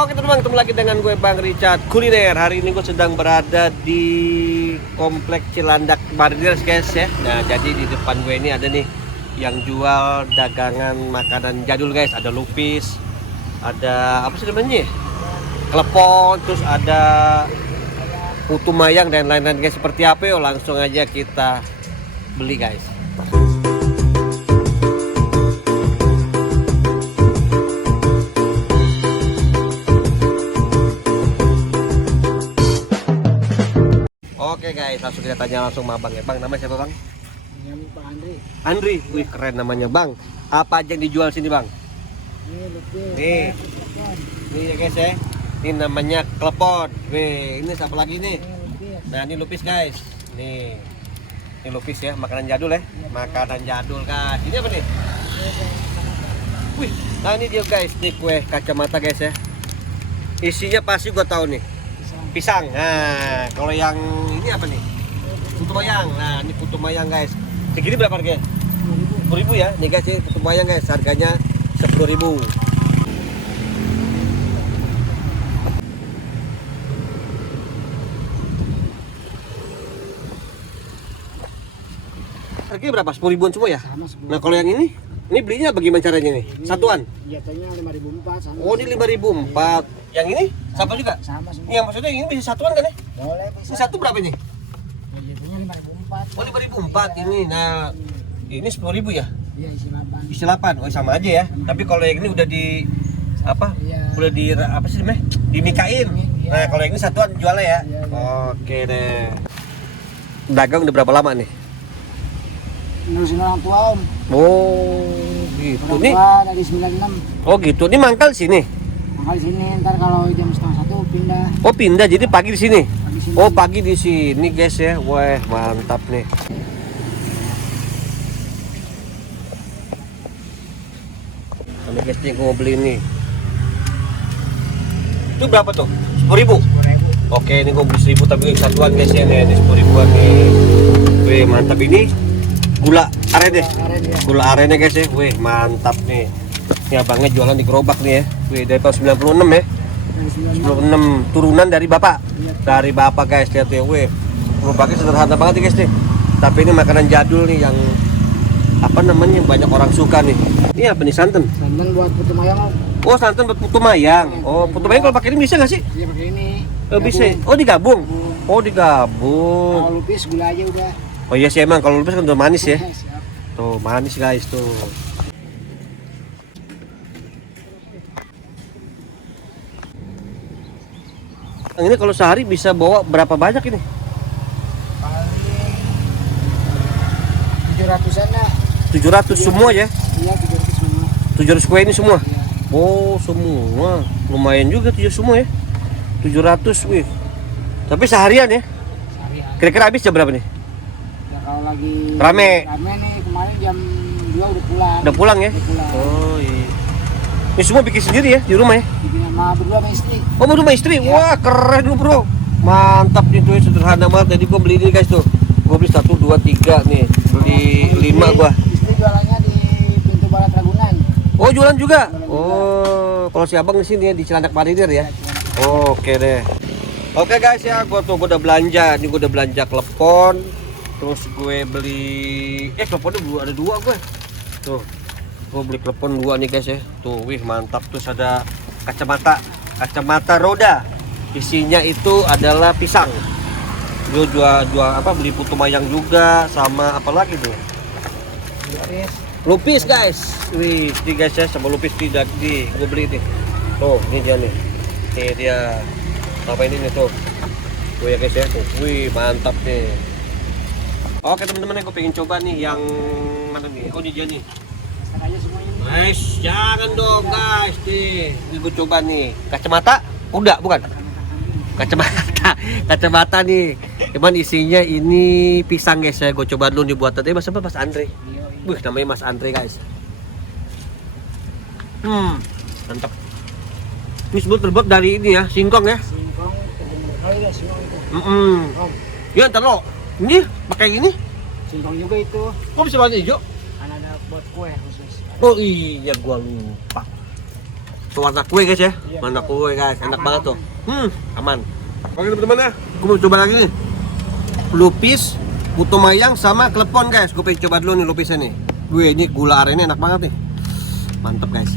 Oke teman-teman, ketemu lagi dengan gue Bang Richard Kuliner. Hari ini gue sedang berada di Komplek Cilandak Mariners guys ya. Nah jadi di depan gue ini ada nih yang jual dagangan makanan jadul guys. Ada lupis, ada apa sih namanya, klepon, terus ada putu mayang dan lain-lain guys. Seperti apa yuk, langsung aja kita beli guys. Oke guys, langsung kita tanya langsung sama Bang ya. Bang, namanya siapa Bang? Pak Andri. Andri, wih keren namanya Bang. Apa aja yang dijual sini Bang? Nih ya guys ya. Ini namanya klepon. Wih, ini siapa lagi nih? Nah ini lupis guys. Nih, ini lupis ya, makanan jadul ya. Makanan jadul guys. Ini apa nih? Wih, nah ini dia guys, nih kue kacamata guys ya. Isinya pasti gua tahu nih. Pisang. Nah, kalau yang ini apa nih? Putu mayang. Nah, ini putu mayang guys. Segini berapa harganya? 10.000 ya. Nih guys, ini putu mayang guys, harganya 10.000. Harganya berapa? 10.000-an semua ya? Sama 10.000. Nah, kalau yang ini belinya bagaimana caranya nih? Satuan? Jatuhnya 5.004 sama. Oh, ini 5.004. Yang ini sama juga? Sama semua. Ini yang maksudnya ini bisa satuan kan ya? Boleh bisa. Ini satu berapa nih? Jatuhnya 5.004. Oh, 5.004 ini. Nah, ini 10.000 ya? Iya, isi 8. Isi 8. Oh, sama aja ya. Tapi kalau yang ini udah di apa? Iya. Udah di apa sih namanya? Dimikain. Iya. Nah, kalau yang ini satuan jualnya ya. Iya, iya. Oke deh. Dagang udah berapa lama nih? Nurusin orang tua om. Oh, gitu Orang nih. tua dari 96. Oh, gitu. Ini mangkal sini. Maka di sini ntar kalau jam 12:30 pindah. Oh, pindah jadi pagi di sini. Di sini. Oh, pagi di sini guys ya. Wah, mantap nih. Ini guys nih, gue mau beli nih. Itu berapa tuh? 10.000. 10.000. Oke, ini gue beli 1.000 tapi satuan guys ya nih. Ini 10.000-an nih. Wih, mantap ini. Gula aren deh. Aren ya. Gula arennya guys ya. Wih, mantap nih. Ini abangnya jualan di gerobak nih ya. Wih, dari tahun 96 ya. Dari 96 96. turunan dari bapak. Iya. Dari bapak guys, lihat ya. Wih, gerobaknya sederhana banget nih guys nih. Tapi ini makanan jadul nih yang apa namanya, banyak orang suka nih. Ini apa nih, santan? Santan buat putu mayang om. Oh, santan buat putu mayang. Oh, putu mayang kalau pakai ini bisa nggak sih? Iya pakai ini. Bisa. Oh, digabung. Oh, Kalau digabung. lupis gula aja udah. Oh iya sih, emang kalau lupis kan udah manis ya. Siap. Tuh, manis guys tuh. Yang ini kalau sehari bisa bawa berapa banyak ini? Paling 700-an lah. 700 semua ya? Iya 700 semua. 700 kue ini semua? Iya. Oh, semua. Lumayan juga 7 semua ya. 700, wih. Tapi seharian ya? Sehari-hari. Kira-kira habis jam berapa nih? Ya kalau lagi Rame. Rame nih kemarin jam 2 udah pulang. Udah pulang ya? Udah pulang. Oh iya. Ini semua bikin sendiri ya di rumah ya? Bikin sama berdua sama istri. Oh, mau rumah istri? Iya. Wah, keren lu bro. Mantap nih tuh, sederhana banget. Jadi gua beli ini guys tuh. Gua beli 1, 2, 3 nih. Beli 5 gua. Istri jualannya di pintu barat Ragunan. Oh, jualan juga? Jualan juga. Oh, kalau si abang di sini ya, di Cilandak Marinir ya? Oke deh. Oke guys ya, gua udah belanja. Ini gua udah belanja klepon. Terus gue beli kleponnya ada 2 gue. Tuh. Gue beli klepon 2 nih guys ya. Tuh, wih mantap. Terus ada kacamata roda. Isinya itu adalah pisang. Gue jual apa, beli putu mayang juga sama apa lagi tuh? Lupis guys. Wih, ini guys ya, sama lupis tidak gue beli nih. Tuh, ini dia nih. Ini dia. Apa ini nih tuh? Tuh ya guys ya. Tuh, wih, mantap nih. Oke teman-teman, gue pengen coba nih yang mana nih? Oh, ini dia nih. Sekarang aja semuanya. Guys, jangan dong guys nih. Ini gue coba nih. Kacamata? Udah, bukan? Kacamata nih. Cuman isinya ini pisang guys ya. Gue coba dulu nih buat tadi Mas Andre. Wih, namanya Mas Andre guys. Mantap. Ini sebut terbuat dari ini ya, singkong ya. Singkong, kali ya singkong itu. Om, Ya ntar lo. Ini pakai ini. singkong juga itu. Kok bisa warna hijau? Kan ada buat kue khusus. Oh iya, gua lupa. warna kue guys ya. Warna kue guys, enak banget tuh. Aman. Oke teman-teman ya, gue mau coba lagi nih. Lupis, putu mayang sama klepon guys. Gue pengen coba dulu nih lupisnya nih. Gue ini gula arennya enak banget nih. Mantep guys.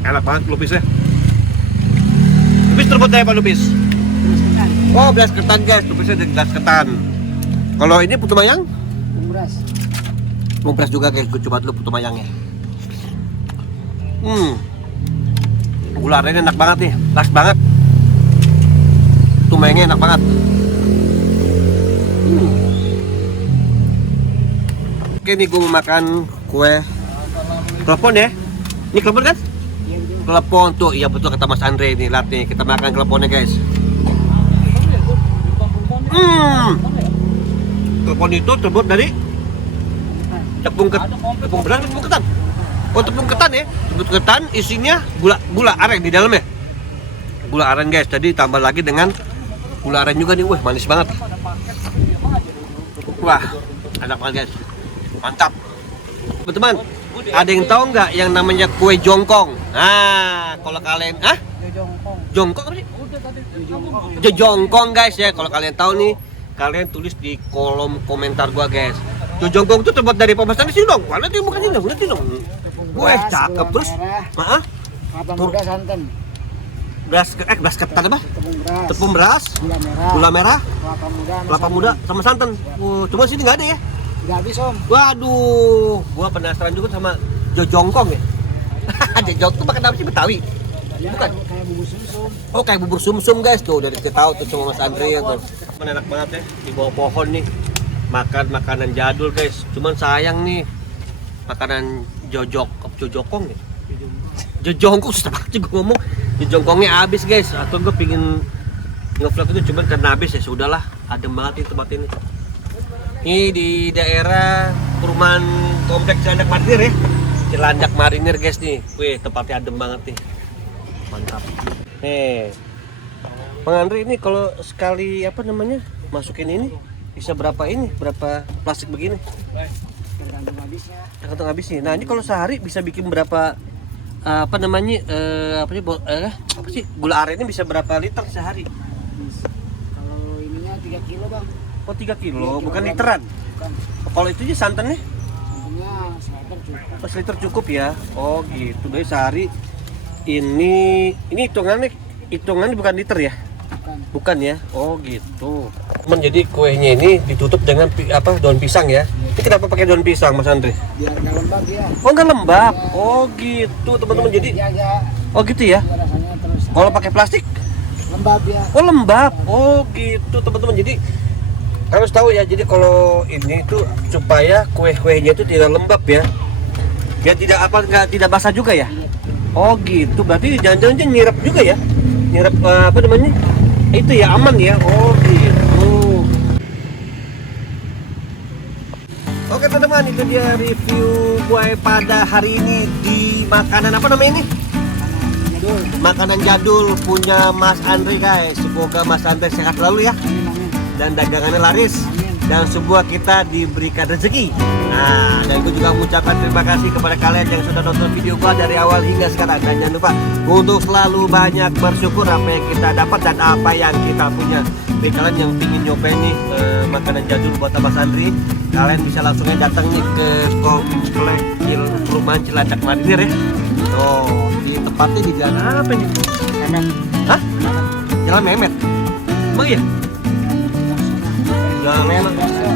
Enak banget lupisnya. Lupis terbuat dari apa lupis? Oh, beras ketan guys. Lupisnya dari beras ketan. Kalau ini putu mayang? Beras. Mau beras juga guys. Gue coba dulu putu mayangnya. Gula arennya enak banget nih. Pas banget. Putu mayangnya enak banget. Oke nih gue mau makan kue klepon ya. Ini klepon kan? Klepon tuh, iya betul kata Mas Andre nih. Lihat nih, kita makan kleponnya guys. Klepon itu terbuat dari tepung beras, tepung ketan. Oh tepung ketan ya. Tepung ketan isinya gula aren di dalamnya. Gula aren guys. Tadi tambah lagi dengan gula aren juga nih. Wah manis banget. Wah enak banget guys. Mantap. Teman-teman, ada yang tahu nggak yang namanya kue jongkong? Nah, kalau kalian, jongkong apa sih? Jongkong guys ya. Kalau kalian tahu nih, kalian tulis di kolom komentar gua guys. Jongkong itu terbuat dari apa? Mas Tadi sini dong. Mana tuh bukan sini dong? Lihat dong. Wah, cakep terus. Maaf. Kelapa muda santan. Beras ketan apa? Tepung beras. Gula merah. Kelapa muda. Sama santan. Cuma sini nggak ada ya. Nggak habis om. Waduh, gua penasaran juga sama jongkong ya. Ada jongkong makan apa sih Betawi? Bukan. Kayak bubur sumsum. Oh kayak bubur sumsum guys tuh, dari kita tahu tuh sama Mas Andre ya tuh. Enak banget ya di bawah pohon nih. Makan makanan jadul guys. Cuman sayang nih makanan jojokong ya. Jojongkong susah banget gue ngomong. Jojongkongnya habis guys. Atau gue pingin nge-vlog itu cuman karena habis ya sudahlah. Adem banget nih tempat ini. Ini di daerah perumahan kompleks Cilandak Marinir ya. Cilandak Marinir guys nih. Wih, tempatnya adem banget nih. Mantap. Nih. Bang Andri ini kalau sekali apa namanya? Masukin ini bisa berapa ini? Berapa plastik begini? Tergantung habisnya. Tergantung habisnya. Nah, ini kalau sehari bisa bikin berapa apa namanya? Apa sih? Gula aren ini bisa berapa liter sehari? Kalau ininya 3 kilo bang. Oh 3 kilo, bukan literan. Bukan. Kalau itu aja santannya? Santannya seliter cukup. Pas liter cukup ya. Oh gitu. Dari sehari ini hitungannya bukan liter ya? Bukan ya. Oh gitu. Cuman jadi kuenya ini ditutup dengan daun pisang ya. Ini kenapa pakai daun pisang Mas Andre? Biar nggak lembab ya. Oh nggak lembab. Oh gitu teman-teman. Jadi oh gitu ya. Rasanya terus Kalau pakai plastik lembab ya. oh lembab. Oh gitu teman-teman. Jadi harus tahu ya. Jadi kalau ini tuh supaya kue-kuenya itu tidak lembab ya. Dia tidak basah juga ya. Oh gitu. Berarti jangan-jangan dia nyirap juga ya. Nyirap apa namanya? Itu ya aman ya. Oh gitu. Oke teman-teman, itu dia review kue pada hari ini di makanan apa namanya ini? Makanan jadul punya Mas Andre guys. Semoga Mas Andre sehat selalu ya. Dan dagangannya laris. Dan semua kita diberikan rezeki. Nah, dan gue juga mengucapkan terima kasih kepada kalian yang sudah nonton video gua dari awal hingga sekarang. Dan jangan lupa untuk selalu banyak bersyukur apa yang kita dapat dan apa yang kita punya. Bagi kalian yang ingin nyobain nih makanan jadul buat Mas Andri, kalian bisa langsungnya datang nih ke komplek perumahan Cilandak Marinir ya. Tuh, di tempatnya di jalan apa nih? Memet. Hah? Jalan Memet. Emang iya? Jalan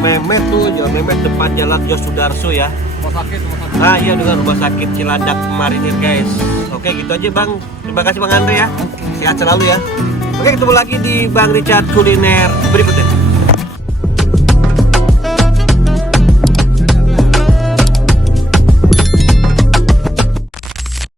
Memet tuh, Jalan Memet depan Jalan Jos Sudarso ya. Rumah sakit. Ah iya dengan rumah sakit Cilandak Marinir guys. Oke gitu aja Bang. Terima kasih Bang Andre ya. Sehat selalu ya. Oke ketemu lagi di Bang Richard Kuliner berikutnya.